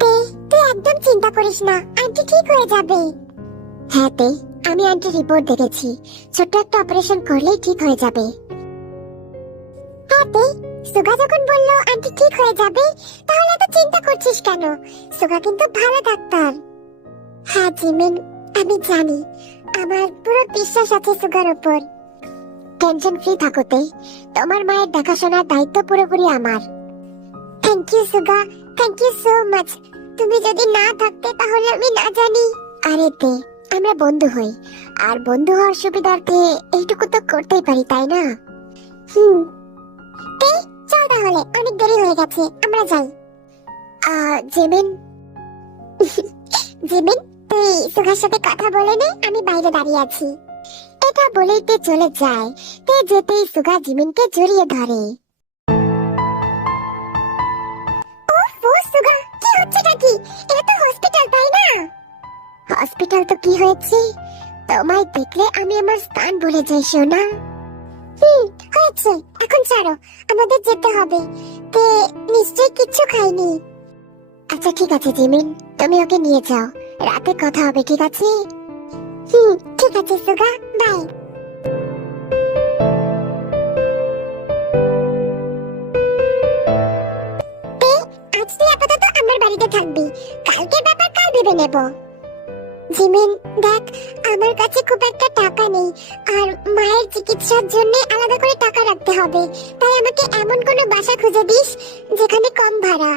তে, তুই একদম চিন্তা করিস না, আন্টি ঠিক হয়ে যাবে। হ্যাঁ তে, আমি আন্টি রিপোর্ট দেখেছি, ছোট্ট একটা অপারেশন করলেই ঠিক হয়ে যাবে। হ্যাঁ তে, সুগা যখন বললো আন্টি ঠিক হয়ে যাবে, তাহলে এত চিন্তা করছিস কেন? সুগা কিন্তু ভালো ডাক্তার। হ্যাঁ জিমিন, আমি জানি, আমার পুরো বিশ্বাস আছে সুগার উপর। টেনশন ফ্রি থাকো তে, তোমার মায়ের দেখাশোনার দায়িত্ব পুরোপুরি আমার। Thank you Suga, thank you so much. তুমি যদি না থাকতে তাহলে আমি না জানি। আরে তে, আমরা বন্ধু হই, আর বন্ধু হওয়ার সুবিধার্থে এইটুকু তো করতেই পারি, তাই না? তে, চল তাহলে, অনেক দেরি হয়ে গেছে, আমরা যাই। জিমিন জিমিন, তুই সুগার সাথে কথা বলে নে, আমি বাইরে দাঁড়িয়ে আছি। এটা বলেই তে চলে যায়। তে যেতেই সুগা জিমিনকে জড়িয়ে ধরে। ওফো সুগা, কি হচ্ছেটা কি? এটা তো হসপিটাল, তাই না? হসপিটাল তো কি হয়েছে? তোমায় দেখলে আমি আমার স্থান ভুলে যাই সোনা। হয়েছে, এখন ছাড়ো, আমাদের যেতে হবে। তে নিশ্চয়ই কিচ্ছু খাইনি। আচ্ছা ঠিক আছে জিমিন, তুমি ওকে নিয়ে যাও, রাতে কথা হবে, ঠিক আছে? ঠিক আছে সুগা, বাই। আজ তুই আপাতত আমার বাড়িতে থাকবি, কালকে ব্যাপার কাল ভেবে নেব। জিমিন দেখ, আমার কাছে খুব একটা টাকা নেই, আর মায়ের চিকিৎসার জন্য আলাদা করে টাকা রাখতে হবে, তাই আমাকে এমন কোনো বাসা খুঁজে দিস যেখানে কম ভাড়া।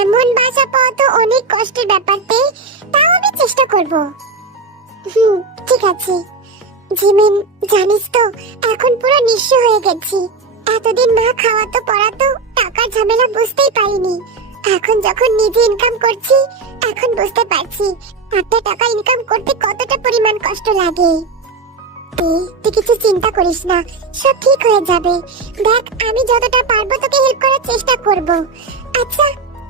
এমন বাসা পাওয়া তো অনেক কষ্টের ব্যাপার, তাও আমি চেষ্টা করব। ঠিক আছে। জিমিন জানিস তো, এখন পুরো নিঃস্ব হয়ে গেছি। এতদিন না খাওয়াতো পড়াতো, টাকার ঝামেলা বুঝতেই পারিনি। এখন যখন নিজে ইনকাম করছি, এখন বুঝতে পারছি একটা টাকা ইনকাম করতে কতটা পরিমাণ কষ্ট লাগে। তুই কিছু চিন্তা করিস না, সব ঠিক হয়ে যাবে। দেখ, আমি যতটা পারবো তোকে হেল্প করার চেষ্টা করব। আচ্ছা,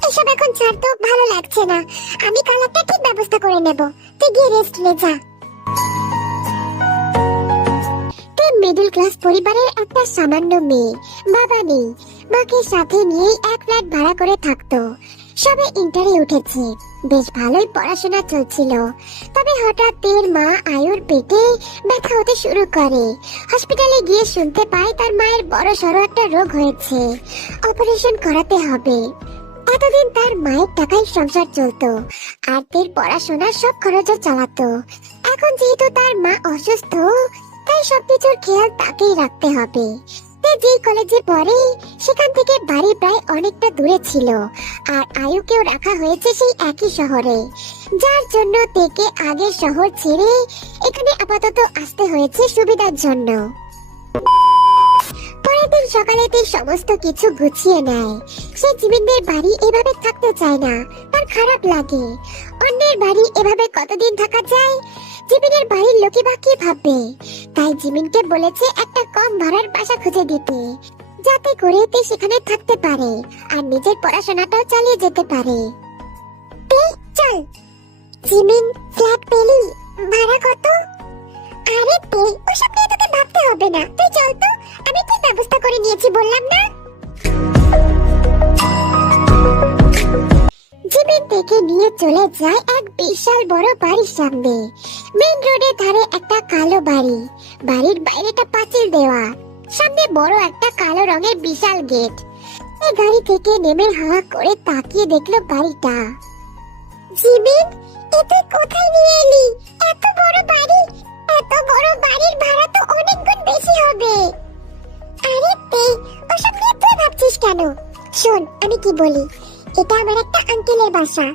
এসব এখন ছাড় তো, ভালো লাগছে না। আমি কাল একটা ঠিক ব্যবস্থা করে নেব, তুই গিয়ে রেস্ট নে যা। মিডল ক্লাস পরিবারের একটা সামান্য মেয়ে, বাবা নেই, মাকে সাথে নিয়ে এক ফ্ল্যাট ভাড়া করে থাকতো। সবে ইন্টারে উঠেছে, বেশ ভালোই পড়াশোনা চলছিল। তবে হঠাৎ তের মা আয়ুর পেটে ব্যথা হতে শুরু করে। হসপিটালে গিয়ে শুনতে পায় তার মায়ের বড় সড়ো একটা রোগ হয়েছে, অপারেশন করাতে হবে। এতদিন তার মায়ের টাকায় সংসার চলতো, আর তের পড়াশোনার সব খরচও চালাতো। এখন যেহেতু তার মা অসুস্থ, তাই সবকিছুর খেয়াল তাকেই রাখতে হবে। যেই কলেজে পড়ে সেখান থেকে বাড়ি প্রায় অনেকটা দূরে ছিল, আর আয়ুকেও রাখা হয়েছে সেই একই শহরে, যার জন্য তেকে আগের শহর ছেড়ে এখানে আপাতত আসতে হয়েছে সুবিধার জন্য। পরের দিন সকালে তে সমস্ত কিছু গুছিয়ে নেয়। সে জিমিনদের বাড়ি এভাবে থাকতে চায় না, তার খারাপ লাগে। অন্যের বাড়ি এভাবে কতদিন থাকা যায়? জিমিনের বাড়ির লোকে বা কি ভাববে? তাই জিমিনকে বলেছে একটা কম ভাড়ার বাসা খুঁজে দিতে, যাতে করে তে সেখানে থাকতে পারে আর নিজের পড়াশোনাটাও চালিয়ে যেতে পারে। চল। জিমিন, ফ্ল্যাট পেলি? ভাড়া কত? আরে তে, ওসব নিয়ে তোকে ভাবতে হবে না, তুই চল তো, আমি ঠিক ব্যবস্থা করে নিয়েছি বললাম না। জিমিন থেকে নিয়ে চলে যায় এক বিশাল বড় বাড়ির সামনে। মেইন রোডের ধারে একটা কালো বাড়ি, বাড়ির বাইরেটা পাঁচিল দেওয়া, সামনে বড় একটা কালো রঙের বিশাল গেট। এই গাড়ি থেকে নেমে হাওয়া করে তাকিয়ে দেখলো বাড়িটা। জিমিন, এটা কোথায় নিয়ে এলি? এত বড় বাড়ি, এত বড় বাড়ির ভাড়া তো অনেক গুণ বেশি হবে। আরে তে, ওসব নিয়ে তুই ভাবছিস কেন? শোন আমি কি বলি, এটা আমার একটা আঙ্কেলের বাসা।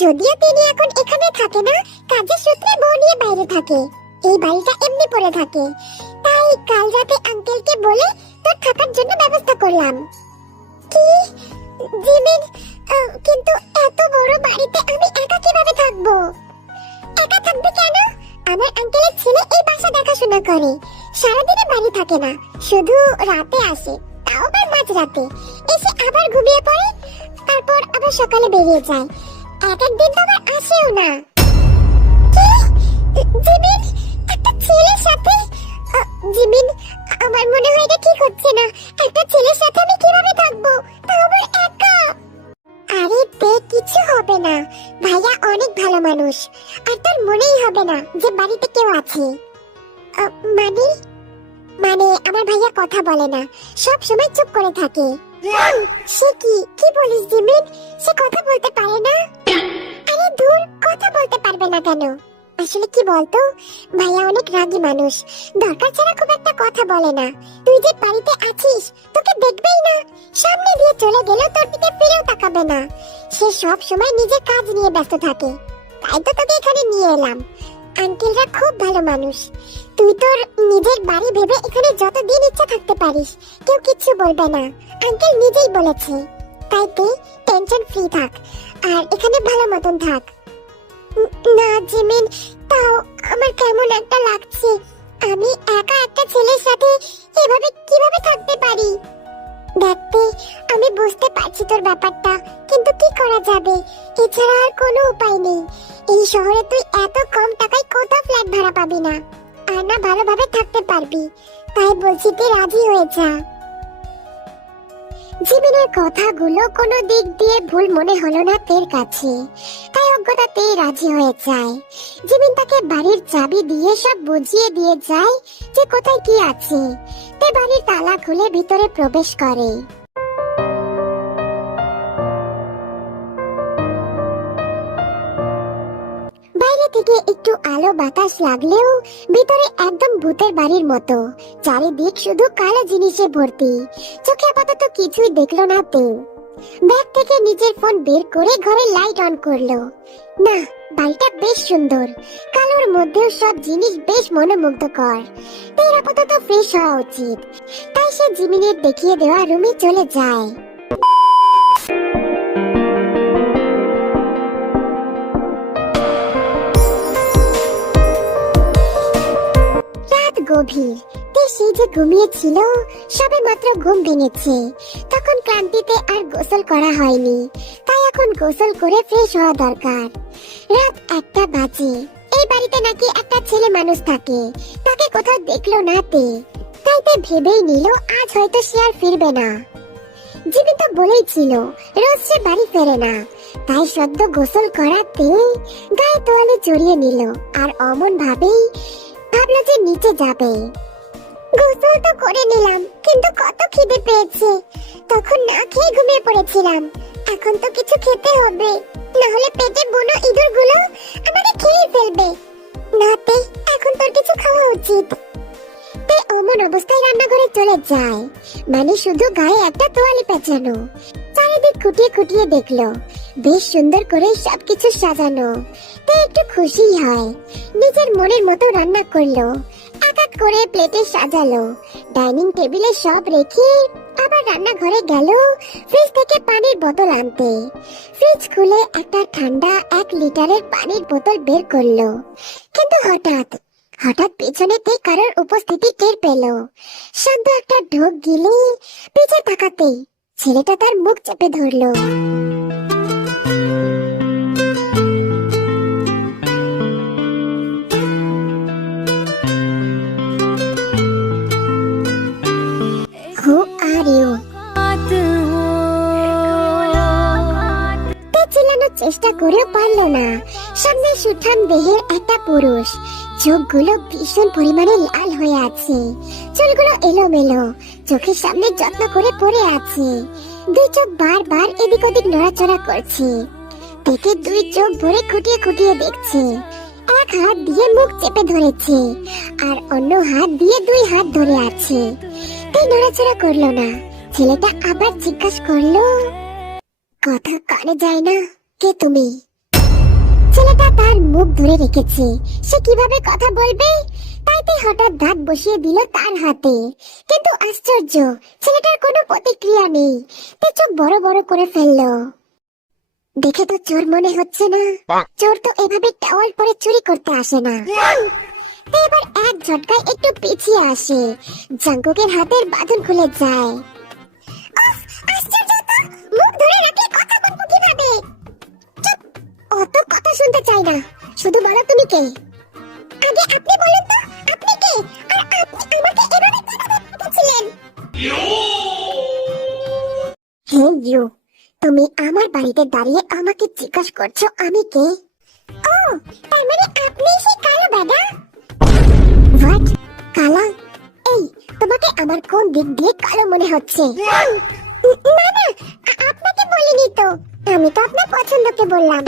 যদিও তিনি এখন এখানে থাকে না, কাজের সূত্রে বউ নিয়ে বাইরে থাকে। এই বাড়িটা এমনি পড়ে থাকে, তাই কাল রাতে আঙ্কেলকে বলে তোর থাকার জন্য ব্যবস্থা করলাম। কি জিমিন, কিন্তু এত বড় বাড়িতে আমি একা কিভাবে থাকবো? একা থাকবে কেন? আমার আঙ্কেলের ছেলে এই বাসা দেখাশোনা করে, সারাদিনে বাড়ি থাকে না, শুধু রাতে আসে, তাও আবার মাঝরাতে এসে আবার ঘুমিয়ে পড়ে, তারপর আবার সকালে বেরিয়ে যায়। এক এক দিন তো আবার আসেও না। জিমিন, একটা ছেলের সাথে? জিমিন, আমার মনে হয় এটা ঠিক হচ্ছে না। একটা ছেলের সাথে আমি কিভাবে থাকবো, তাও আবার একা? আরে তে, কিছু হবে না, ভাইয়া অনেক ভালো মানুষ, আর তোর মনেই হবে না যে বাড়িতে কেউ আছে। মানে মানে আমার ভাইয়া কথা বলে না, সব সময় চুপ করে থাকে। সে কি বলিস জিমিন? সে কথা বলতে পারে না? আরে দূর, কথা বলতে পারবে না কেন? আসলে কি বলতো, ভাইয়া অনেক রাগী মানুষ, দরকার ছাড়া খুব একটা কথা বলে না। তুই যে বাড়িতে আছিস, তোকে দেখবেই না, সামনে দিয়ে চলে গেলে তোর দিকে ফিরেও তাকাবে না। সে সব সময় নিজের কাজ নিয়ে ব্যস্ত থাকে, তাই তো তোকে এখানে নিয়ে এলাম। আঙ্কেলরা খুব ভালো মানুষ, তুই তোর নিজের বাড়ি ভেবে এখানে যতদিন ইচ্ছা থাকতে পারিস, কেউ কিচ্ছু বলবে না। আঙ্কেল নিজেই বলেছে, তাই তুই টেনশন ফ্রি থাক আর এখানে ভালো মতন থাক। না জিমিন, তাও আমার কেমন একটা লাগছে। আমি একা একটা ছেলের সাথে এভাবে কিভাবে থাকতে পারি? দেখতে আমি বুঝতে পারছি তোর ব্যাপারটা, কিন্তু কি করা যাবে, এছাড়া আর কোনো উপায় নেই। এই শহরে তুই এত কম টাকায় কোথাও ফ্ল্যাট ভাড়া পাবি না, আর না ভালোভাবে থাকতে পারবি। তাই বলছি তুই রাজি হয়ে যা। জিমিনের কথাগুলো কোনো দিক দিয়ে ভুল মনে হলো না তের কাছে, তাই অজ্ঞতাতেই রাজি হয়ে যায়। জিমিন তাকে বাড়ির চাবি দিয়ে সব বুঝিয়ে দিয়ে যায় যে কোথায় কি আছে। তে বাড়ির তালা খুলে ভিতরে প্রবেশ করে। বাইরে থেকে একটু আলো বাতাস লাগলেও ভিতরে একদম ভূতের বাড়ির মতো, চারিদিক শুধু কালো জিনিসে ভর্তি। চোখে আপাতত কিছুই দেখলো না তে। ব্যাগ থেকে নিজের ফোন বের করে ঘরে লাইট অন করলো। না, বাড়িটা বেশ সুন্দর, কালোর মধ্যেও সব জিনিস বেশ মনোমুগ্ধকর। তের আপাতত ফ্রেশ হওয়া উচিত, তাই সে জিমিনের দেখিয়ে দেওয়া রুমে চলে যায়। রাত গভীর, সে যে ঘুমিয়েছিল, সবে মাত্র ঘুম ভেঙেছে। তখন ক্লান্তিতে আর গোসল করা হয়নি, তাই এখন গোসল করে ফ্রেশ হওয়া দরকার। রাত 1টা বাজে। এই বাড়িতে নাকি একটা ছেলে মানুষ থাকে, তাকে কোথাও দেখলো না তে, তাই তে ভেবেই নিল আজ হয়তো সে আর ফিরবে না। জিমি তো বলেই ছিল রোজ সে বাড়ি ফেরে না, তাই সদ্য গোসল করাতে গায়ে তোয়ালে জড়িয়ে নিল আর অমন ভাবেই ভাবলো যে নিচে যাবে। গোসল তো করে নিলাম, কিন্তু কত খিদে পেয়েছে, তখন না খেয়ে ঘুমিয়ে পড়েছিলাম। এখন তো কিছু খেতে হবে, না হলে পেটে বুনো ইঁদুরগুলো আমাকে খেয়ে ফেলবে। নাতে এখন তোর কিছু খাওয়া উচিত। তে অমন অবস্থায় রান্নাঘরে চলে যায়, মানে শুধু গায়ে একটা তোয়ালে পেঁচানো। চারিদিক খুঁটিয়ে খুঁটিয়ে দেখলো, বেশ সুন্দর করে সবকিছু সাজানো। তে একটু খুশি হয়, নিজের মনের মতো রান্না করলো, এক এক করে প্লেটে সাজালো। ডাইনিং টেবিলে সব রেখে আবার রান্নাঘরে গেল ফ্রিজ থেকে পানির বোতল আনতে। ফ্রিজ খুলে একটা ঠান্ডা 1 লিটারের পানির বোতল বের করলো, কিন্তু হঠাৎ পেছনেতে কারোর উপস্থিতি টের পেল। সদ্য একটা ঢোক গিলে পিছে তাকাতেই ছেলেটা তার মুখ চেপে ধরলো। Who are you? চিল্লানোর চেষ্টা করেও পারলো না। সামনে সুঠাম দেহের একটা পুরুষ, চোখগুলো ভীষণ পরিমাণে লাল হয়ে আছে, চুলগুলো এলোমেলো, চোখের সামনে যত্ন করে পড়ে আছে। 2 চোখ বারবার এদিক ওদিক নড়াচড়া করছে। দেখে 2 চোখ ভরে খুঁটিয়ে খুঁটিয়ে দেখছে। এক হাত দিয়ে মুখ চেপে ধরেছে, আর অন্য হাত দিয়ে 2 হাত ধরে আছে। তাই নড়াচড়া করলো না। ছেলেটা আবার জিজ্ঞাসা করলো, কথা কানে যায় না, কে তুমি? ছেলেটা তার মুখ ধরে রেখেছে, সে কিভাবে কথা বলবে? তাইতে হঠাৎ দাঁত বসিয়ে দিল তার হাতে। কিন্তু আশ্চর্য, ছেলেটার কোনো প্রতিক্রিয়া নেই। তে চোখ বড় বড় করে ফেললো। দেখে তো চোর মনে হচ্ছে না, চোর তো এভাবে টাওয়াল পরে চুরি করতে আসে না। তে এবার এক ঝটকায় একটু পিছিয়ে আসে, জাঙ্কুকের হাতের বাঁধন খুলে যায়। মুখ ধরে রাখলে কথা বলবো কিভাবে? চুপ, অত কথা শুনতে চাই না, শুধু বলো তুমি কে? আগে আপনি বলেন তো, আপনি কে? আর আপনি আমাকে এভাবে কেন বলছিলেন? হে ইউ, তুমি আমার বাড়িতে দাঁড়িয়ে আমাকে জিজ্ঞাসা করছো আমি কে? ও, তার মানে আপনি সেই কালো দাদা? হোয়াট? কালা? এই, তোমাকে আমার কোন দিক দিয়ে কালো মনে হচ্ছে? না না, আপনাকে বলিনি তো। আমি তো আপনার পছন্দকে বললাম।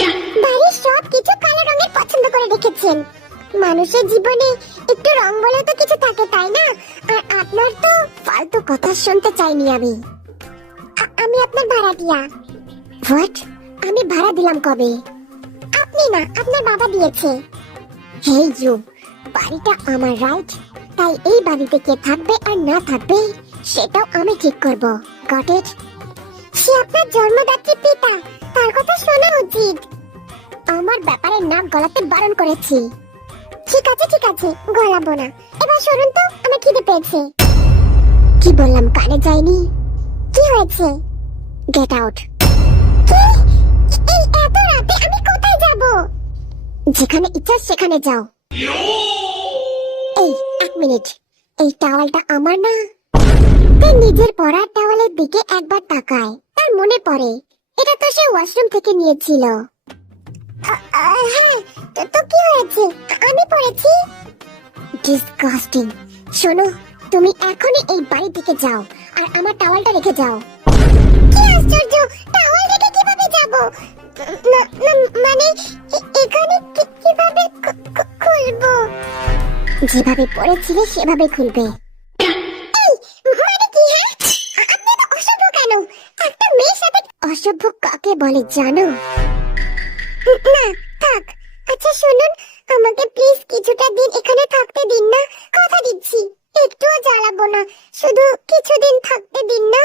বাড়ির সব কিছু কালো রঙের পছন্দ করে রেখেছেন। মানুষের জীবনে একটু রং বলে তো কিছু থাকে, তাই না? আর আপনার তো ফালতু কথা শুনতে চাইনি আমি। আমি আপনার ভাড়াটিয়া। হোয়াট? আমি ভাড়া দিলাম কবে? আপনি না, আপনার বাবা দিয়েছে। হেই ইউ, বাড়িটা আমার, রাইট? তাই এই বাড়িতে কে থাকবে আর না থাকবে সেটাও আমি ঠিক করব। Got it? সে আপনার জন্মদাত্রী পিতা, তার কথা শোনা উচিত। আমার ব্যাপারে নাক গলাতে বারণ করেছি। ঠিক আছে ঠিক আছে, গলাবো না। এবার শুনুন তো, আমার খিদে পেয়েছে। কি বললাম কানে যায়নি? কি হয়েছে? Get out. এই এত রাতে আমি কোথায় যাব? যেখানে ইচ্ছা সেখানে যাও। এই এক মিনিট, এই টাওয়ালটা আমার না? তার নিজের পরার টাওয়ালের দিকে একবার তাকায়, তার মনে পড়ে এটা তো সে ওয়াশরুম থেকে নিয়েছিল। হ্যাঁ, তো কি হয়েছে? আমি পড়েছি। ডিসগাস্টিং। শোনো, তুমি এখনই এই বাড়ি থেকে যাও আর আমার টাওয়ালটা রেখে যাও। কি আশ্চর্য, টাওয়াল রেখে কিভাবে যাব? মানে এখানে কিভাবে খুলবো? যেভাবে পড়েছিলে সেভাবে খুলবে। মানে কি? হ্যাঁ, আপনি তো অসভ্য কেন? একটা মেয়ের সাথে অসভ্য কাকে বলে জানো? না, থাক। আচ্ছা শুনুন, আমাকে প্লিজ কিছুটা দিন এখানে থাকতে দিন না। কথা দিচ্ছি, একটুও জ্বালাবো না। শুধু কিছুদিন থাকতে দিন না।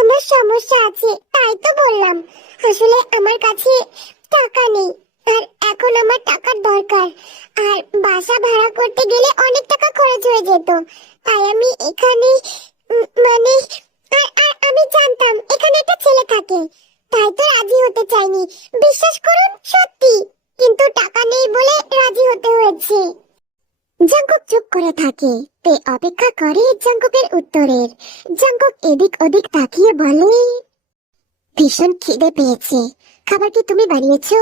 আমার সমস্যা আছে, তাই তো বললাম। আসলে আমার কাছে টাকা নেই, আর এখন আমার টাকার দরকার। আর বাসা ভাড়া করতে গেলে অনেক টাকা খরচ হয়ে যেত। তাই আমি এখানে মানে আর আমি জানতাম এখানে একটা ছেলে থাকে, তাই তো রাজি হতে চাইনি। বিশ্বাস করুন, সত্যি। কিন্তু টাকা নেই বলে রাজি হতে হয়েছে। জাঙ্কুক চুপ করে থাকে। তে অপেক্ষা করে জাঙ্কুকের উত্তরের। জাঙ্কুক এদিক ওদিক তাকিয়ে বলে, ভীষণ খিদে পেয়েছে। খাবার কি তুমি বানিয়েছো?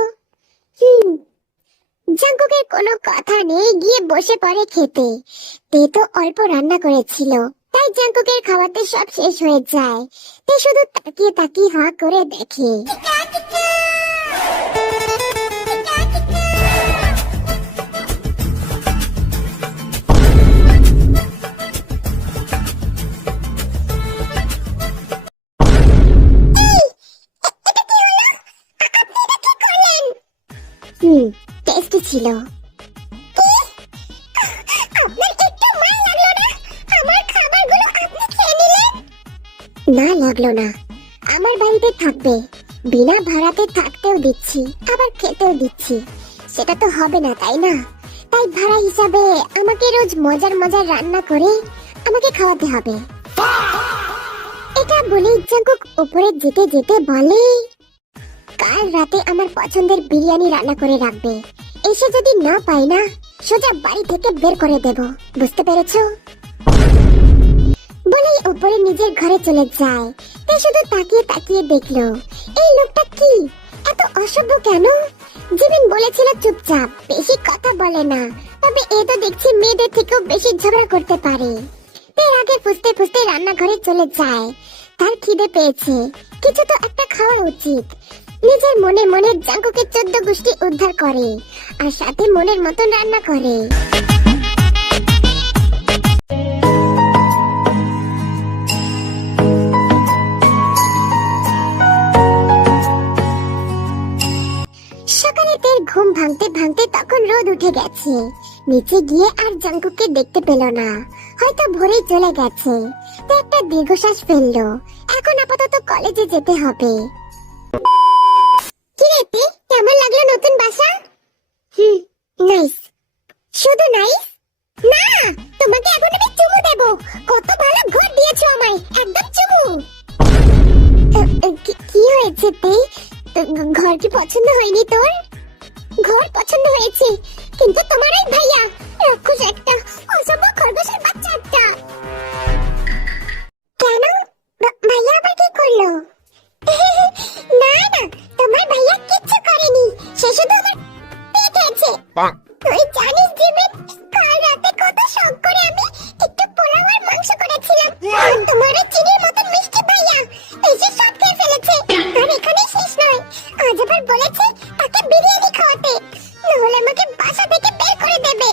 জাঙ্কুকের কোনো কথা নেই, গিয়ে বসে পড়ে খেতে। তে তো অল্প রান্না করেছিল, তাই জাঙ্কুকের খাওয়াতে সব শেষ হয়ে যায়। তে শুধু তাকিয়ে তাকিয়ে হা করে দেখে। টেস্টি ছিল। আপনার একটু মায়া লাগলো না? আমার খাবারগুলো আপনি খেয়ে নিলেন। না লাগলো না, আমার বাড়িতে থাকবে, বিনা ভাড়াতে থাকতেও দিচ্ছি, আবার খেতেও দিচ্ছি। সেটা তো হবে না, তাই না? তাই ভাড়া হিসাবে আমাকে রোজ মজার মজার রান্না করে আমাকে খাওয়াতে হবে। এটা বলে জাঙ্কুক উপরে যেতে যেতে বলে, কাল রাতে আমার পছন্দের বিরিয়ানি রান্না করে রাখবে। এসে যদি না পাই না, সোজা বাড়ি থেকে বের করে দেব। বুঝতে পেরেছো? বলেই উপরে নিজের ঘরে চলে যায়। তে শুধু তাকিয়ে তাকিয়ে দেখলো, এই লোকটা কি এত অসভ্য কেন? জিমিন বলেছিল চুপচাপ, বেশি কথা বলে না। তবে এ তো দেখছি মেয়েদের থেকেও বেশি ঝগড়া করতে পারে। তে আগে ফুসতে ফুসতে রান্নাঘরে চলে যায়। তার খিদে পেয়েছে, কিছু তো একটা খাওয়া উচিত। নিজের মনে মনে জাঙ্কুকের 14 গোষ্ঠী উদ্ধার করে, আর সাথে মনের মতন রান্না করে। সকালে তের ঘুম ভাঙতে ভাঙতে তখন রোদ উঠে গেছে। নিচে গিয়ে আর জাঙ্কুককে দেখতে পেল না, হয়তো ভোরেই চলে গেছে। তে একটা দীর্ঘশ্বাস ফেললো। এখন আপাতত কলেজে যেতে হবে। কি রে তে, কেমন লাগলো নতুন বাসা? নাইস। শুধু নাইস না, তোমাকে এখন আমি চুমু দেব। কত ভালো ঘর দিয়েছো আমায়, একদম চুমু। কি হয়েছে তে? ঘর কি পছন্দ হয়নি তোর? ঘর পছন্দ হয়েছে, কিন্তু তোমার এই ভাইয়া রাক্ষস একটা, অসভ্য খরগোশের বাচ্চা একটা। কেন? তুই জানিস জিমিন, কাল রাতে কত শখ করে আমি একটু পোলাও আর মাংস করেছিলাম, আর তোমার ওই চিনির মতো মিষ্টি ভাইয়া এসে সব খেয়ে ফেলেছে। আর এখানে শেষ নয়, আজ আবার বলেছে তাকে বিরিয়ানি খাওয়াতে, নাহলে আমাকে বাসা থেকে বের করে দেবে।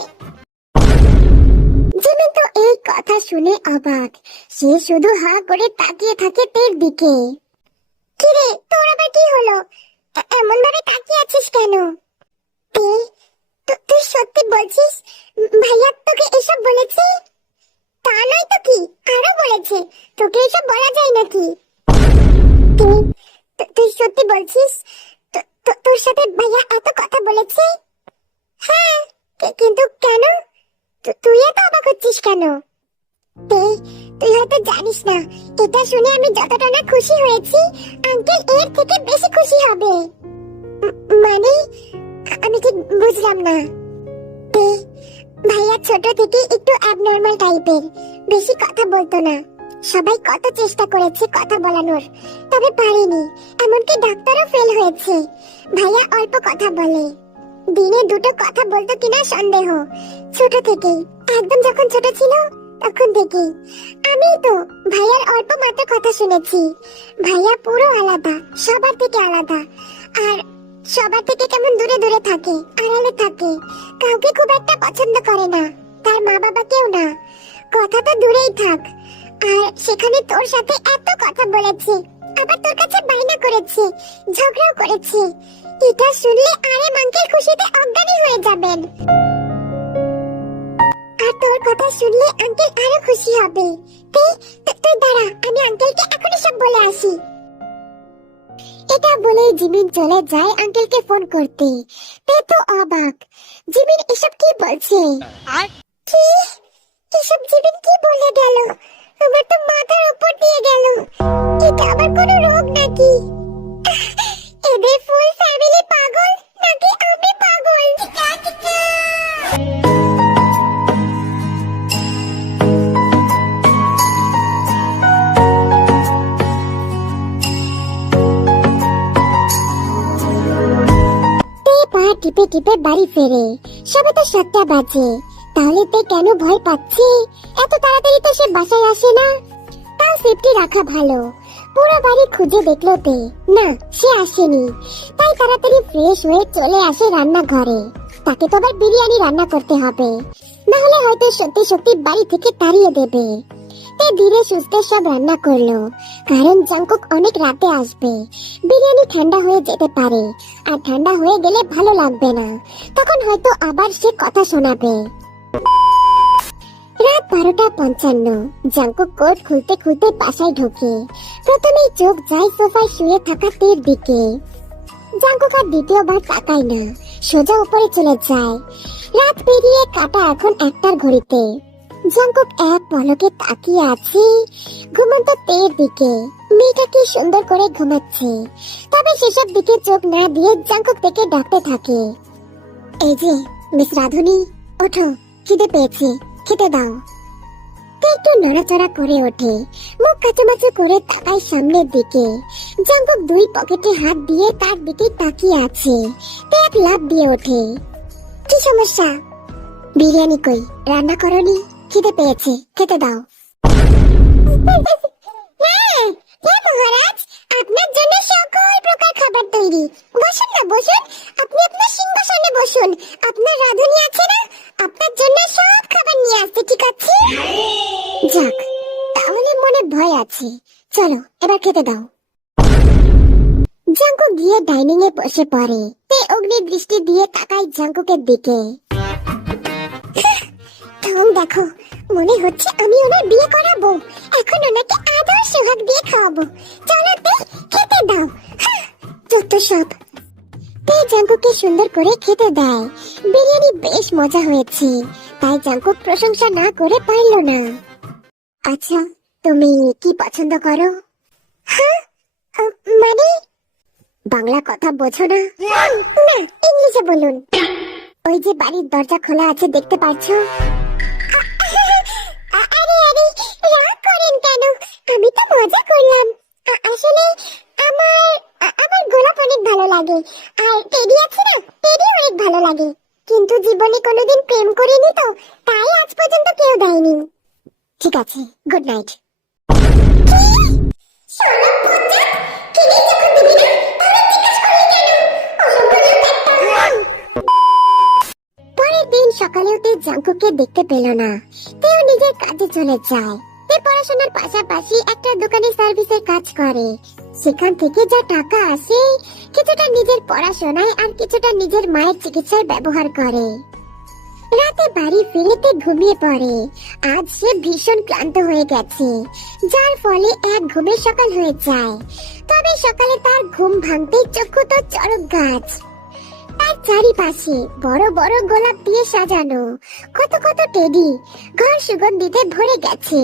জিমিন তো এই কথা শুনে অবাক, সে শুধু হা করে তাকিয়ে থাকে তের দিকে। কিরে, তোর আবার কি হলো? এমন ভাবে তাকিয়ে আছিস কেন? তুই সত্যি বলছিস ভাইয়া তোকে এসব বলেছে? তা নয় তো কি, আরো বলেছে। তোকে এসব বলা যায় নাকি? তুই সত্যি বলছিস তোর সাথে ভাইয়া এত কথা বলেছে? হ্যাঁ, কিন্তু কেন? তুই এত অবাক হচ্ছিস কেন? তুই হয়তো জানিস না, এটা শুনে আমি যতটা না খুশি হয়েছি, আঙ্কেল এর থেকে বেশি খুশি হবে। মানে আমি ঠিক বুঝলাম না। ভাইয়া ছোট থেকে একটু অ্যাবনর্মাল টাইপের, বেশি কথা বলতো না। সবাই কত চেষ্টা করেছে কথা বলানোর, তবে পারেনি। এমনকি ডাক্তারও ফেল হয়েছে। ভাইয়া অল্প কথা বলে, দিনে দুটো কথা বলতো কিনা সন্দেহ। ছোট থেকেই, একদম যখন ছোট ছিল তখন থেকেই। আমি তো ভাইয়ার অল্প মাত্র কথা শুনেছি। ভাইয়া পুরো আলাদা, সবার থেকে আলাদা। আর সবার থেকে কেমন দূরে দূরে থাকে, আড়ালে থাকে। কাউকে খুব একটা পছন্দ করে না, তার মা বাবাকেও না। কথা তো দূরেই থাক, আর সেখানে তোর সাথে এত কথা বলেছে, আবার তোর কাছে বায়না করেছে, ঝগড়াও করেছে। এটা শুনলে আরে আঙ্কেল খুশিতে অজ্ঞানী হয়ে যাবেন। আর তোর কথা শুনলে আঙ্কেল আরো খুশি হবে। তুই দাঁড়া, আমি আঙ্কেলকে এখনই সব বলে আসি। এটা বলে জিমিন চলে যায় আঙ্কেলকে ফোন করতে। তে তো অবাক, জিমিন এসব কি বলছে? কি এসব জিমিন কি বলে গেল? আমার তো মাথার উপর দিয়ে গেল। এটা আবার কোনো রোগ নাকি? এদের ফুল ফ্যামিলি পাগল নাকি আমি পাগল? টিপে টিপে বাড়ি ফেরে। সবে তো 7টা বাজে, তাহলে তে কেন ভয় পাচ্ছে? এত তাড়াতাড়ি তো সে বাসায় আসে না। তার সেফটি রাখা ভালো। পুরো বাড়ি খুঁজে দেখলো তে, না সে আসেনি। তাই তাড়াতাড়ি ফ্রেশ হয়ে চলে আসে রান্নাঘরে। তাকে তো আবার বিরিয়ানি রান্না করতে হবে, না হলে হয়তো সত্যি সত্যি বাড়ি থেকে তাড়িয়ে দেবে। তে ধীরে সুস্থে সব রান্না করলো, কারণ জাংকুক অনেক রাতে আসবে। বিরিয়ানি ঠান্ডা হয়ে যেতে পারে, আর ঠান্ডা হয়ে গেলে ভালো লাগবে না। তখন হয়তো আবার সে কথা শোনাবে। রাত 12:55। জাংকুক কোট খুলতে খুলতে বাসায় ঢোকে। প্রথমেই চোখ যায় সোফায় শুয়ে থাকা তের দিকে। জাংকুক আর দ্বিতীয়বার তাকায় না, সোজা উপরে চলে যায়। রাত পেরিয়ে কাটা এখন 1টার ঘড়িতে। জাংকুক এক পলকে তাকিয়ে আছে ঘুমন্ত তের দিকে। মেয়েটা কি সুন্দর করে ঘুমাচ্ছে। তবে সেসব দিকে চোখ না দিয়ে জাংকুক থেকে ডাকতে থাকে, এই যে মিস রাধুনী, ওঠো, খিদে পেয়েছে, খেতে দাও। তে একটু নড়াচড়া করে ওঠে, মুখ কাচুমাচু করে তাকায় সামনের দিকে। জাংকুক 2 পকেটে হাত দিয়ে তার দিকে তাকিয়ে আছে। তে এক লাফ দিয়ে ওঠে, কি সমস্যা? বিরিয়ানি কই, রান্না করনি? খিদে পেয়েছে, খেতে দাও। মহারাজ, আপনার জন্য সকল প্রকার খাবার তৈরি। বসুন না, বসুন। আপনি আপনার সিংহাসনে বসুন। আপনার রাঁধুনি আছে না, আপনার জন্য সব খাবার নিয়ে আসতে, ঠিক আছে? যাক, তাহলে মনে ভয় আছে। চলো এবার খেতে দাও। জাংকুক গিয়ে ডাইনিং এ বসে পড়ে। তে অগ্নি দৃষ্টি দিয়ে তাকায় জাংকুকের দিকে। দেখো, মনে হচ্ছে আমি ওনার বিয়ে করাবো। এখন ওনাকে আদর সোহাগ দিয়ে খাওয়াবো। চলো তে, খেতে দাও। যত সব। তে জাংকুককে সুন্দর করে খেতে দেয়। বিরিয়ানি বেশ মজা হয়েছে, তাই জাংকুক প্রশংসা না করে পারল না। আচ্ছা, তুমি কি পছন্দ করো? হ্যাঁ, মানে বাংলা কথা বোঝো না? না, ইংলিশে বলুন। ওই যে বাড়ির দরজা খোলা আছে, দেখতে পাচ্ছ? আরে আরে, রাগ করেন কেন? আমি তো মজা করলাম। আসলে আমার গোলাপ অনেক ভালো লাগে, আর টেডি আছে না, টেডি অনেক ভালো লাগে। কিন্তু জীবনে কোনোদিন প্রেম করিনি তো, তাই আজ পর্যন্ত কেউ দেয়নি। ঠিক আছে, গুড নাইট। পরের দিন সকালে উঠে জাঙ্কুককে দেখতে পেল না। তেও নিজের কাজে চলে যায়। তে পড়াশোনার পাশাপাশি একটা দোকানে সার্ভিসের কাজ করে। সেখান থেকে যা টাকা আসে কিছুটা নিজের পড়াশোনায় আর কিছুটা নিজের মায়ের চিকিৎসায় ব্যবহার করে। রাতে বাড়ি ফিরেতে ঘুমিয়ে পড়ে। আজ সে ভীষণ ক্লান্ত হয়ে গেছে, যার ফলে এক ঘুমে সকাল হয়ে যায়। তবে সকালে তার ঘুম ভাঙতে চক্ষু তো চড়ক গাছ। তার চারিপাশে বড় বড় গোলাপ দিয়ে সাজানো কত কত টেডি, ঘর সুগন্ধিতে ভরে গেছে।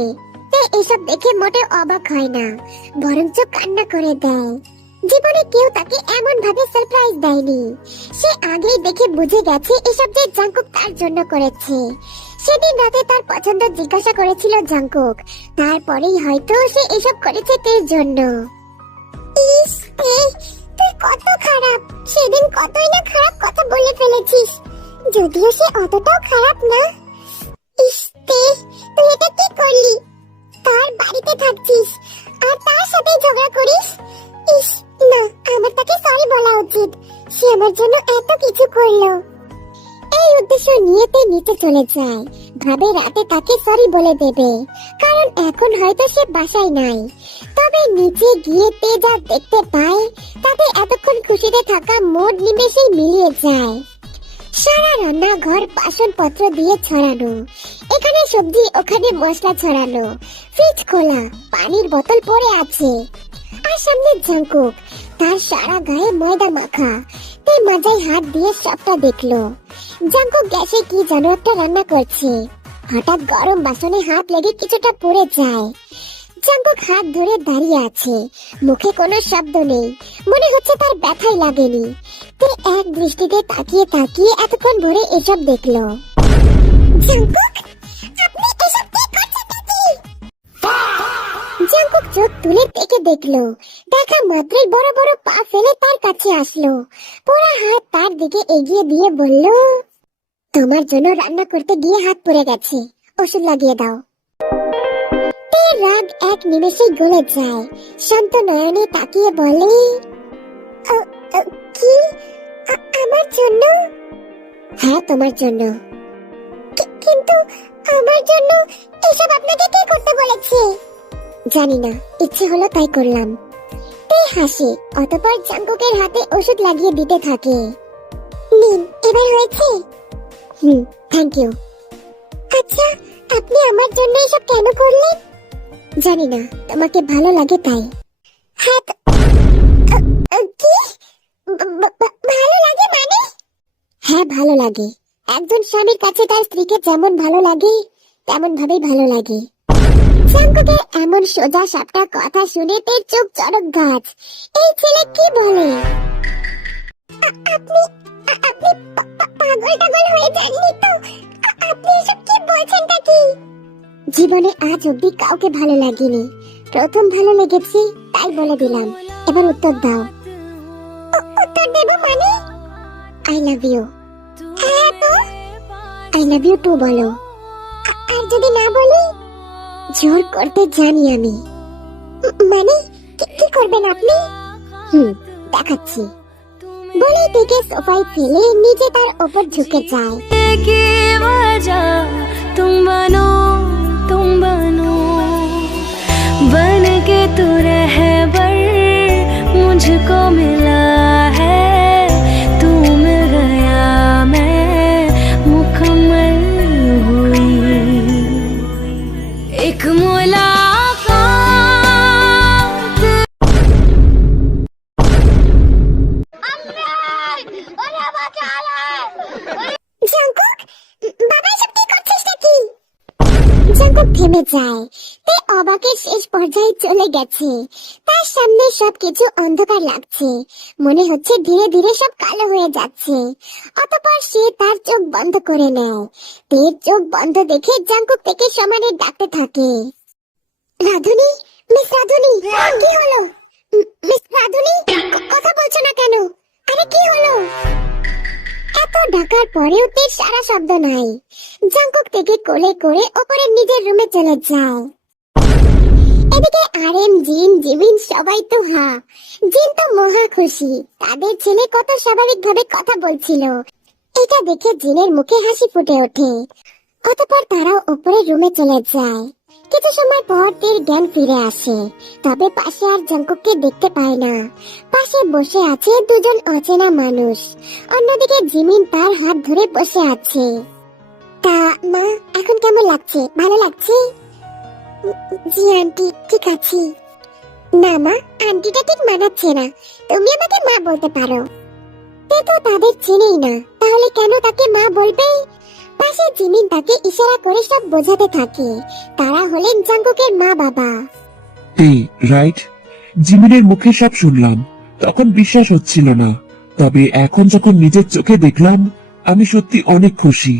এসব দেখে মোটে অবাক হয় না, বরঞ্চ কান্না করে দেয়। জীবনে কেউ তাকে এমন ভাবে সারপ্রাইজ দেয়নি। সে আগেই দেখে বুঝে গেছে এসব যে জাঙ্কুক তার জন্য করেছে। সেদিন রাতে তার পছন্দ জিজ্ঞাসা করেছিল জাঙ্কুক, তারপরেই হয়তো সে এসব করেছে তের জন্য। ইস, তুই কত খারাপ। সেদিন কতই না খারাপ কথা বলে ফেলেছিস, যদিও সে অতটাও খারাপ না। ইস, তুই এটা কি করলি? তার বাড়িতে থাকছিস আর তার সাথে ঝগড়া করিস। ইস, না, আমার তাকে সরি বলা উচিত। সে আমার জন্য এত কিছু করলো। এই উদ্দেশ্য নিয়ে তে নিচে চলে যায়। ভাবে রাতে তাকে সরি বলে দেবে, কারণ এখন হয়তো সে বাসায় নাই। তবে নিচে গিয়ে তে যা দেখতে পায় তাতে এতক্ষণ খুশিতে থাকা মুড নিমেষেই মিলিয়ে যায়। সারা রান্নাঘর বাসনপত্র দিয়ে ছড়ানো, এখানে সবজি ওখানে মশলা ছড়ানো, ফ্রিজ খোলা, পানির বোতল পড়ে আছে। আর সামনে জাঙ্কুক, তার সারা গায়ে ময়দা মাখা। তাই মাজায় হাত দিয়ে সবটা দেখলো। জাঙ্কুক গ্যাসে কি যেন একটা রান্না করছে। হঠাৎ গরম বাসনে হাত লেগে কিছুটা পড়ে যায়। জাঙ্কুক হাত ধরে দাঁড়িয়ে আছে, মুখে কোনো শব্দ নেই। মনে হচ্ছে তার ব্যথাই লাগেনি। তে এক দৃষ্টিতে তাকিয়ে তাকিয়ে এতক্ষণ ধরে এসব দেখলো। জাঙ্কুক, আপনি এসব কি করছেন নাকি? জাঙ্কুক চোখ তুলে দেখে দেখলো। দেখা মাত্রই বড় বড় পা ফেলে তার কাছে আসলো। পোড়া হাত তার দিকে এগিয়ে দিয়ে বলল, তোমার জন্য রান্না করতে গিয়ে হাত পড়ে গেছে, ওষুধ লাগিয়ে দাও। তের রাগ এক নিমেষে গলে যায়। শান্ত নয়নে তাকিয়ে বলে, কি? আমার জন্য? হ্যাঁ, তোমার জন্য। কিন্তু আমার জন্য এসব আপনাকে কে করতে বলেছে? জানি না, ইচ্ছে হলো তাই করলাম। তে হাসে, অতঃপর জাঙ্কুকের হাতে ওষুধ লাগিয়ে দিতে থাকে। নিন, এবার হয়েছে? Thank you. আচ্ছা, আপনি আমার জন্য এসব কেন করলেন? জানি না, তোমাকে ভালো লাগে তাই। হ্যাঁ, কি ভালো লাগে মানে? হ্যাঁ, ভালো লাগে। একজন স্বামীর কাছে তার স্ত্রীকে যেমন ভালো লাগে তেমন ভাবেই ভালো লাগে। জাঙ্কুকের এমন সোজা সাপটা কথা শুনে তের চোখ চড়ক গাছ। এই ছেলে কি বলে? আপনি আপনি পাগল টাগল হয়ে যাননি তো? আপনি এসব কি বলছেন নাকি? জীবনে আজ অব্দি কাউকে ভালো লাগেনি, প্রথম ভালো লেগেছে তাই বলে দিলাম। এবার উত্তর দাও। উত্তর দেব মানে? I love you. হ্যাঁ তো? আই লাভ ইউ টু বলো। আর যদি না বলি? জোর করতে জানি আমি। মানে কি করবেন আপনি? দেখাচ্ছি। বলে থেকে সোফায় ফেলে নিজে তার ওপর ঝুঁকে যায়। तुम बनो बन के तू रहबर मुझको मिला है, तू मिल गया मैं मुकम्मल हुई। एक मुलाकात। জাঙ্কুক, বাবা সব কি করছিস নাকি? জাঙ্কুক থেমে যায়। তে অবাকের শেষ পর্যায়ে চলে গেছে। তার সামনে সবকিছু অন্ধকার লাগছে, মনে হচ্ছে ধীরে ধীরে সব কালো হয়ে যাচ্ছে। অতঃপর সে তার চোখ বন্ধ করে নেয়। তের চোখ বন্ধ দেখে জাঙ্কুক থেকে সমানে ডাকতে থাকে, রাধুনি, মিস রাধুনি। কি হলো মিস রাধুনি? কথা বলছো না কেন? আরে কি হলো? এত ডাকা বলার পরেও তে সারা শব্দ নাই। জাঙ্কুক থেকে কোলে করে ওপরে নিজের রুমে চলে যায়। এদিকে আরএম, জিন, জিমিন সবাই তো জিন তো মহা খুশি, তাদের ছেলে কত স্বাভাবিকভাবে কথা বলছিল। এটা দেখে জিনের মুখে হাসি ফুটে ওঠে। অতঃপর তারাও উপরে রুমে চলে যায়। কিছু সময় পর তের জ্ঞান ফিরে আসে, তবে পাশে আর জাঙ্কুককে দেখতে পায় না। পাশে বসে আছে দুজন অচেনা মানুষ। অন্যদিকে জিমিন তার হাত ধরে বসে আছে। তা মা, এখন কেমন লাগছে? ভালো লাগছে? জি আন্টি, ঠিক আছে। না মা, আন্টিটা ঠিক মানাচ্ছে না, তুমি আমাকে মা বলতে পারো। তে তো তাদের চেনেই না, তাহলে কেন তাকে মা বলবে? পাশে জিমিন তাকে ইশারা করে সব বোঝাতে থাকে। তারা হলেন জাঙ্কুকের মা বাবা। রাইট। জিমিনের মুখে সব শুনলাম, তখন বিশ্বাস হচ্ছিল না, তবে এখন যখন নিজের চোখে দেখলাম আমি সত্যি অনেক খুশি।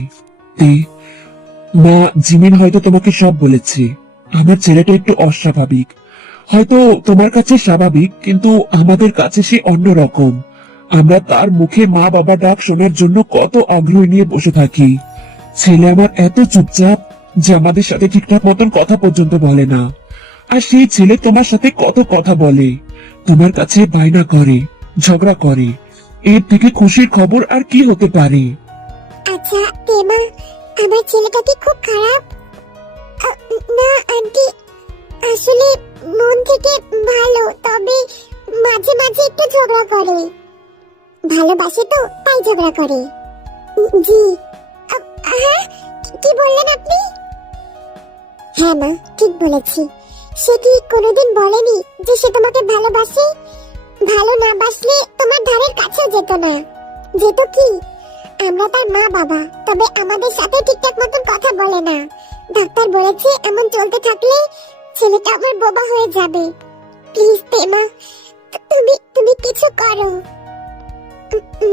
মা, জিমিন হয়তো তোমাকে সব বলেছে। আমার ছেলেটা একটু অস্বাভাবিক, হয়তো তোমার কাছে স্বাভাবিক, কিন্তু আমাদের কাছে সে অন্যরকম। আমরা তার মুখে মা বাবা ডাক শোনার জন্য কত আগ্রহ নিয়ে বসে থাকি। ছেলে আমার এত চুপচাপ যে আমাদের সাথে ঠিকঠাক মতন কথা পর্যন্ত বলে না, আর সেই ছেলে তোমার সাথে কত কথা বলে, তোমার কাছে বায়না করে, ঝগড়া করে। এর থেকে খুশির খবর আর কি হতে পারে? আচ্ছা তেমা, আমার ছেলেটা কি খুব খারাপ? না আন্টি, আসলে মন থেকে ভালো, তবে মাঝে মাঝে একটু ঝগড়া করে। ভালোবাসে তো তাই ঝগড়া করে। জি। হ্যাঁ, কি বললেন আপনি? হ্যাঁ মা, ঠিক বলেছি। সে কি কোনোদিন বলেনি যে সে তোমাকে ভালোবাসে? ভালো না বাসলে তোমার ধারের কাছেও যেত না। যেত কি? আমরা তার মা বাবা, তবে আমাদের সাথে ঠিকঠাক মতন কথা বলে না। ডাক্তার বলেছে এমন চলতে থাকলে ছেলেটা আমার বোবা হয়ে যাবে। প্লিজ তেমা, তুমি তুমি কিছু করো।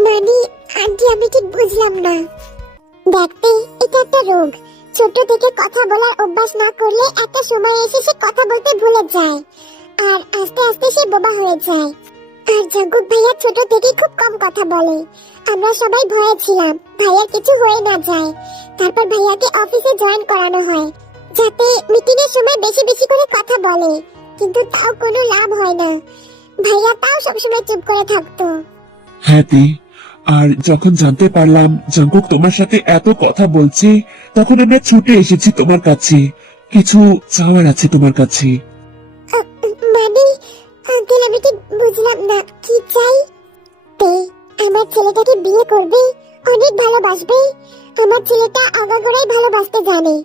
মানে আন্টি, আমি ঠিক বুঝলাম না। দেখতে এটা একটা রোগ। ছোট থেকে কথা বলার অভ্যাস না করলে একটা সময় এসে সে কথা বলতে ভুলে যায়, আর আস্তে আস্তে সে বোবা হয়ে যায়। আর জাঙ্কুক ভাইয়া ছোট থেকে খুব কম কথা বলে। আমরা সবাই ভয়ে ছিলাম ভাইয়ার কিছু হয়ে না যায়। তারপর ভাইয়াকে অফিসে জয়েন করানো হয়, যাতে মিটিং এর সময় বেশি বেশি করে কথা বলে, কিন্তু তাও কোনো লাভ হয় না। ভাইয়া তাও সবসময় চুপ করে থাকতো। হ্যাঁ আর যখন জানতে পারলাম জাঙ্কুক তোমার সাথে এত কথা বলছে, তখন আমরা ছুটে এসেছি তোমার কাছে। কিছু চাওয়ার আছে তোমার কাছে। মানে আঙ্কেল, আমি ঠিক বুঝলাম না কি চাই। তে আমার ছেলেটাকে বিয়ে করবে, অনেক ভালোবাসবে। আমার ছেলেটা আগাগোড়াই ভালোবাসতে জানে,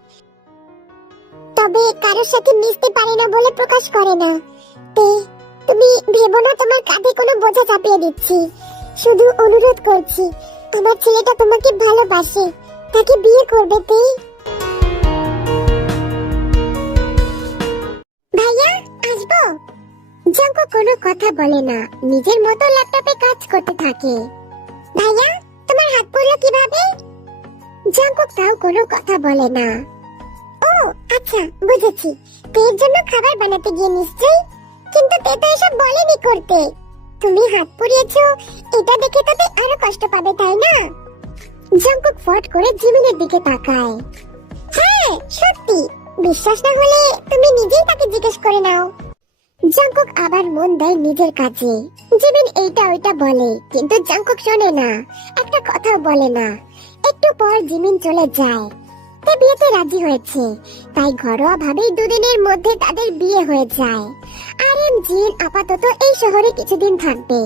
তবে কারোর সাথে মিশতে পারে না বলে প্রকাশ করে না। তে তুমি ভেবো না তোমার কাঁধে কোনো বোঝা চাপিয়ে দিচ্ছি। শুধু অনুরোধ করছি, আমার ছেলেটা তোমাকে ভালোবাসে, তাকে বিয়ে করবে। তে ভাইয়া, আসবো? জাঙ্কুক কোনো কথা বলে না, নিজের মতো ল্যাপটপে কাজ করতে থাকে। ভাইয়া, তোমার হাত পড়লো কিভাবে? জাঙ্কুক তাও কোনো কথা বলে না। ও আচ্ছা, বুঝেছি। তের জন্য খাবার বানাতে গিয়ে নিশ্চয়ই। কিন্তু তে তো এসব বলেনি করতে। তুমি হাত পুড়িয়েছো, এটা দেখে তো তে আরো কষ্ট পাবে, তাই না? জাঙ্কুক ফট করে জিমিনের দিকে তাকায়। হ্যাঁ সত্যি, বিশ্বাস না হলে তুমি নিজেই তাকে জিজ্ঞেস করে নাও। জাঙ্কুক আবার মন দেয় নিজের কাজে। জিমিন এইটা ওইটা বলে, কিন্তু জাঙ্কুক শোনে না, একটা কথাও বলে না। একটু পর জিমিন চলে যায়। তে বিয়েতে রাজি হয়েছে, তাই ঘরোয়া ভাবেই দুদিনের মধ্যে তাদের বিয়ে হয়ে যায়। আরএম, জিন আপাতত এই শহরে কিছুদিন থাকবে।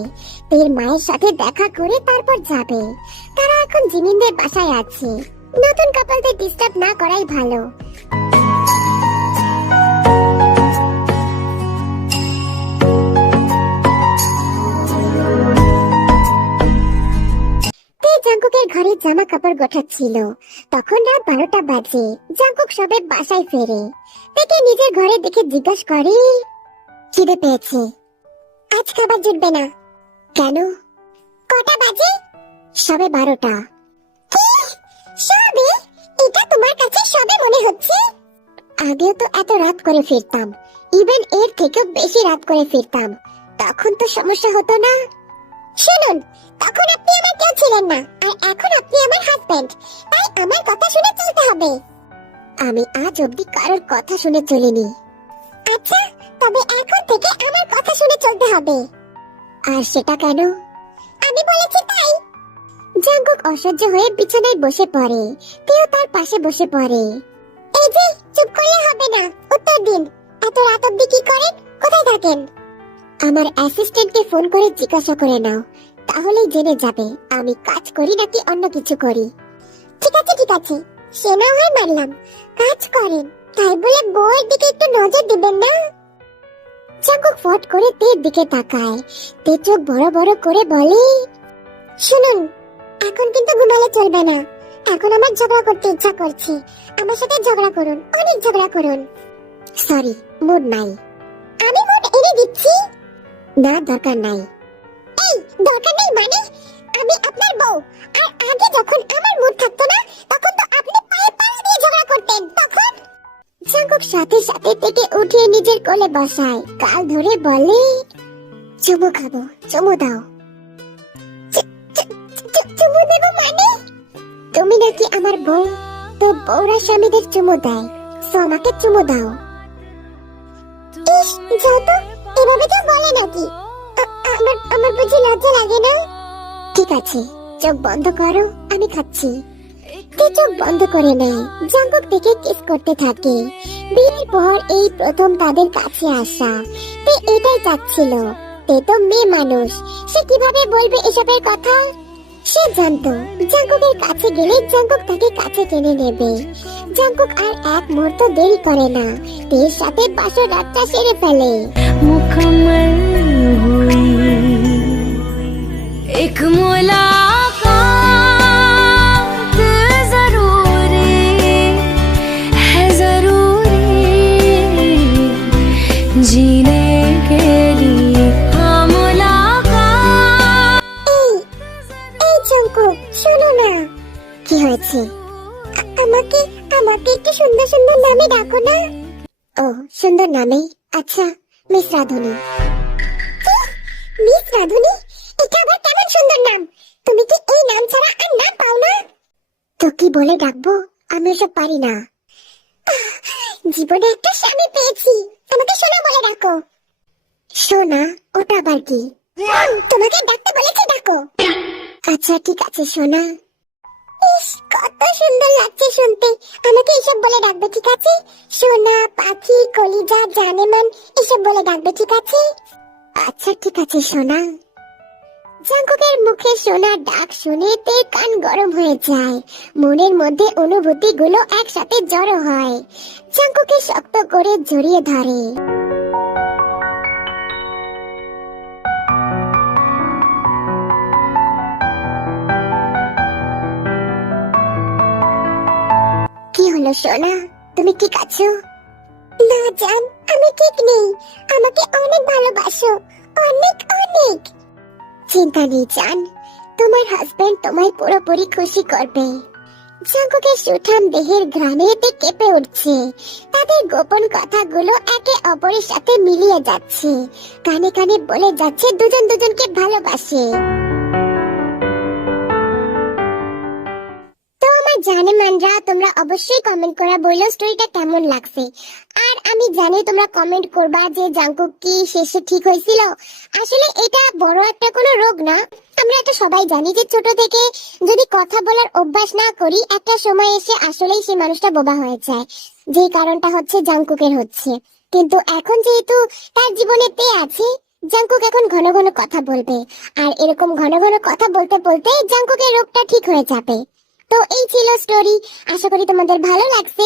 তের মায়ের সাথে দেখা করে তারপর যাবে। তারা এখন জিমিনদের বাসায় আছে। নতুন কাপলদের ডিস্টার্ব না করাই ভালো। জাঙ্কুকের ঘরে জামা কাপড় গোছাচ্ছিল। তখন রাত 12টা বাজে। জাঙ্কুক সবে বাসায় ফেরে। তাকে নিজের ঘরে দেখে জিজ্ঞাসা করে, খিদে পেয়েছে, আজ খাবার জুটবে না কেন? কটা বাজে? সবে 12টা। সবে? এটা তোমার কাছে সবে মনে হচ্ছে? আগেও তো এত রাত করে ফিরতাম, ইভেন এর থেকেও বেশি রাত করে ফিরতাম, তখন তো সমস্যা হতো না। শুনুন, তখন আপনি আমার কেউ ছিলেন না, আর এখন আপনি আমার হাজবেন্ড, তাই আমার কথা শুনে চলতে হবে। আমি আজ অবধি কারোর কথা শুনে চলিনি। আচ্ছা, তবে এখন থেকে আমার কথা শুনে চলতে হবে। আর সেটা কেন? আমি বলেছি তাই। জাঙ্কুক অসহ্য হয়ে বিছানায় বসে পড়ে। তেও তার পাশে বসে পড়ে। এই যে, চুপ করলে হবে না, উত্তর দিন। এত রাত অবধি কি করেন? কোথায় থাকেন? আমার অ্যাসিস্ট্যান্টকে ফোন করে জিজ্ঞাসা করে নাও, তাহলেই জেনে যাবে আমি কাজ করি নাকি অন্য কিছু করি। ঠিক আছে ঠিক আছে, সে না হয় মানলাম, কাজ করেন, তাই বলে বউয়ের দিকে একটু নজর দিবেন না। জাঙ্কুক ফট করে তের দিকে তাকায়। তে চোখ বড় বড় করে বলে, শুনুন, এখন কিন্তু ঘুমালে চলবে না। এখন আমার ঝগড়া করতে ইচ্ছা করছে। আমার সাথে ঝগড়া করুন, অনেক ঝগড়া করুন। সরি, মুড নাই। আমি মুড এনে দিচ্ছি। না, দরকার নাই। এই, দরকার নেই মানে? আমি আপনার বউ, আর আগে যখন আমার মুড থাকতো না, তখন তো আপনি পায়ে পায়ে দিয়ে ঝগড়া করতেন। তখন জাঙ্কুক সাথে সাথে থেকে উঠিয়ে নিজের কোলে বসায়, গাল ধরে বলে, চুমু খাবো, চুমু দাও। চুমু দেব মানে? তুমি নাকি আমার বউ, তো বউরা স্বামীদের চুমু দেয়, সো আমাকে চুমু দাও। ইস, যাও তো, এভাবে কেউ বলে নাকি? আমার বুঝি লজ্জা লাগে না? ঠিক আছে, চোখ বন্ধ করো, আমি খাচ্ছি। তে চোখ বন্ধ করে নেয়। জাঙ্কুক থেকে কিস করতে থাকে। বিয়ের পর এই প্রথম তাদের কাছে আসা। তে এটাই চাচ্ছিল। তে তো মেয়ে মানুষ, সে কিভাবে বলবে এসবের কথা? সে জানতো জাঙ্কুকের কাছে গেলে জাঙ্কুক তাকে কাছে টেনে নেবে। জাঙ্কুক আর এক মুহূর্ত দেরি করে না, তের সাথে বাসর রাতটা সেরে ফেলে। मुकम्मल हुई एक मुलाकात, जरूरी है, जरूरी जीने के लिए हाँ मुलाकात। এই এই জাঙ্কুক, শোনো না। কি হয়েছে? আমাকে আমাকে একটু সুন্দর সুন্দর নামে ডাকো না। ও, সুন্দর নামে? আচ্ছা, মিস রাধুনী। মিস রাধুনী? এটা আবার কেমন সুন্দর নাম? তুমি কি এই নাম ছাড়া আর নাম পাও না? তো কি বলে ডাকবো? আমি ওসব পারি না। জীবনে একটা স্বামী পেয়েছি, আমাকে সোনা বলে ডাকো। সোনা? ওটা আবার কি? তোমাকে ডাকতে বলেছি, ডাকো। আচ্ছা ঠিক আছে সোনা। ইস, কত সুন্দর লাগছে শুনতে। আমাকে এসব বলে ডাকবে, ঠিক আছে? সোনা, পাখি, কলিজা, জানেমান, এসব বলে ডাকবে, ঠিক আছে? আচ্ছা ঠিক আছে সোনা। জাঙ্কুকের মুখে সোনার ডাক শুনে তের কান গরম হয়ে যায়। মনের মধ্যে অনুভূতি গুলো একসাথে জড়ো হয়। জাঙ্কুকে শক্ত করে জড়িয়ে ধরে। কি হলো সোনা, তুমি ঠিক আছো? না জান, আমি ঠিক নেই। আমাকে অনেক ভালোবাসো, অনেক অনেক। চিন্তা নেই জান, তোমার হাজবেন্ড তোমায় পুরোপুরি খুশি করবে। জাঙ্কুকের সুঠাম দেহের ঘ্রাণেতে কেঁপে উঠছে। তাদের গোপন কথাগুলো একে অপরের সাথে মিলিয়ে যাচ্ছে। কানে কানে বলে যাচ্ছে দুজন দুজনকে ভালোবাসে। জানেমানরা, তোমরা অবশ্যই কমেন্ট করে বলো স্টোরিটা কেমন লাগছে। আর আমি জানি তোমরা কমেন্ট করবা যে জাঙ্কুক কি শেষে ঠিক হয়েছিল। আসলে এটা বড় একটা কোনো রোগ না। আমরা এটা সবাই জানি যে ছোট থেকে যদি কথা বলার অভ্যাস না করি, একটা সময় এসে আসলেই সেই মানুষটা বোবা হয়ে যায়। যে কারণটা হচ্ছে জাঙ্কুকের হচ্ছে। কিন্তু এখন যেহেতু তার জীবনে তে আছে, জাঙ্কুক এখন ঘন ঘন কথা বলবে। আর এরকম ঘন ঘন কথা বলতে বলতে জাঙ্কুকের রোগটা ঠিক হয়ে যাবে। তো এই ছিল স্টোরি, আশা করি তোমাদের ভালো লাগছে।